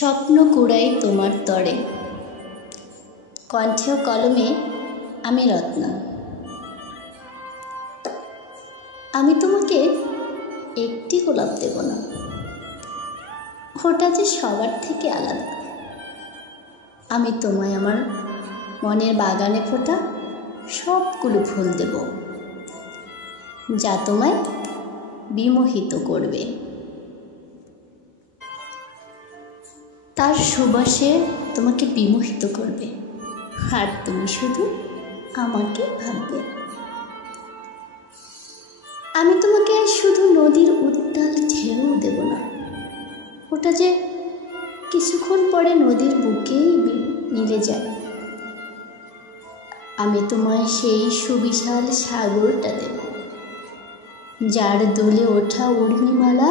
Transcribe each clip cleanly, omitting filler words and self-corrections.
স্বপ্ন কুড়াই তোমার তরে, কণ্ঠে ও কলমে আমি রত্না। আমি তোমাকে একটি গোলাপ দেব না, ওটা যে সবার থেকে আলাদা। আমি তোমায় আমার মনের বাগানে ফোটা সবগুলো ফুল দেব, যা তোমায় বিমোহিত করবে। তার সুবাসে তোমাকে বিমোহিত করবে, আর তুমি শুধু আমাকে ভাববে। আমি তোমাকে শুধু নদীর উত্তাল ঢেউ দেব না, ওটা যে কিছুক্ষণ পরে নদীর বুকেই মিলে যায়। আমি তোমায় সেই সুবিশাল সাগরটা দেব, যার দোলে ওঠা উর্মিমালা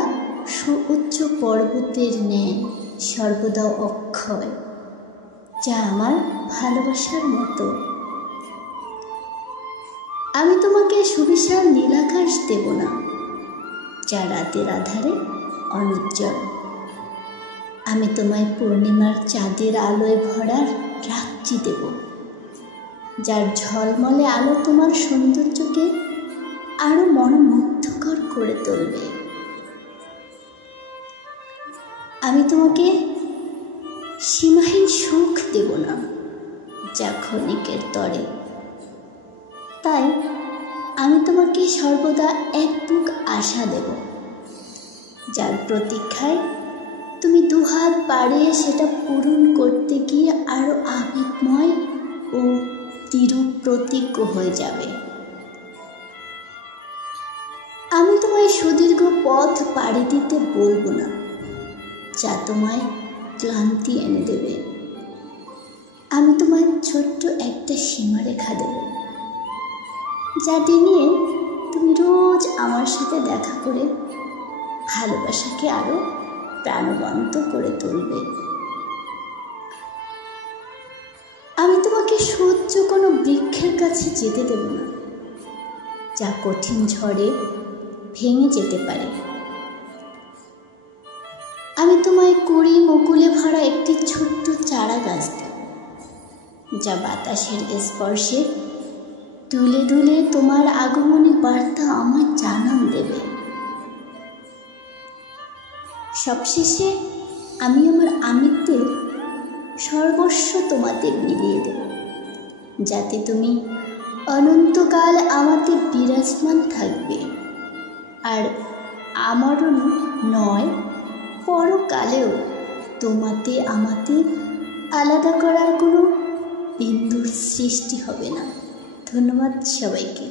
সুউচ্চ পর্বতের ন্যায় সর্বদা অক্ষয়, যা আমার ভালোবাসার মতো। আমি তোমাকে সুবিশাল নীলাকাশ দেব না, যা রাতের আধারে অনুজ্জ্বল। আমি তোমায় পূর্ণিমার চাঁদের আলোয় ভরার রাত্রি দেব, যার ঝলমলে আলো তোমার সৌন্দর্যকে আরো মনোমুগ্ধকর করে তুলবে। আমি তোমাকে সীমাহীন সুখ দেব না, যা ক্ষণিকের তরে। তাই আমি তোমাকে সর্বদা এক বুক আশা দেব, যার প্রতীক্ষায় তুমি দুহাত বাড়িয়ে সেটা পূরণ করতে গিয়ে আরো আবেগময় ও দৃঢ় প্রতিজ্ঞ হয়ে যাবে। আমি তোমায় সুদীর্ঘ পথ পাড়ি দিতে বলবো না, যা তোমায় ক্লান্তি এনে দেবে। আমি তোমায় ছোট্ট একটা সীমারেখা দেব, যাটি নিয়ে তুমি রোজ আমার সাথে দেখা করে ভালোবাসাকে আরো প্রাণবন্ত করে তুলবে। আমি তোমাকে সহ্য কোনো বৃক্ষের কাছে যেতে দেব না, যা কঠিন ঝড়ে ভেঙে যেতে পারে। আমি তোমায় কুড়ি মুকুলে ভরা একটি ছোট্ট চারা গাছ দেব, যা বাতাসের স্পর্শে দুলে দুলে তোমার আগমনী বার্তা আমার জানান দেবে। সবশেষে আমি আমার আমিত্বের সর্বস্ব তোমাতে বিলিয়ে দেব, যাতে তুমি অনন্তকাল আমাতে বিরাজমান থাকবে, আর আমারও নয় পরকালেও তোমাতে আমাতে আলাদা করার কোনো বিন্দুর সৃষ্টি হবে না। ধন্যবাদ সবাইকে।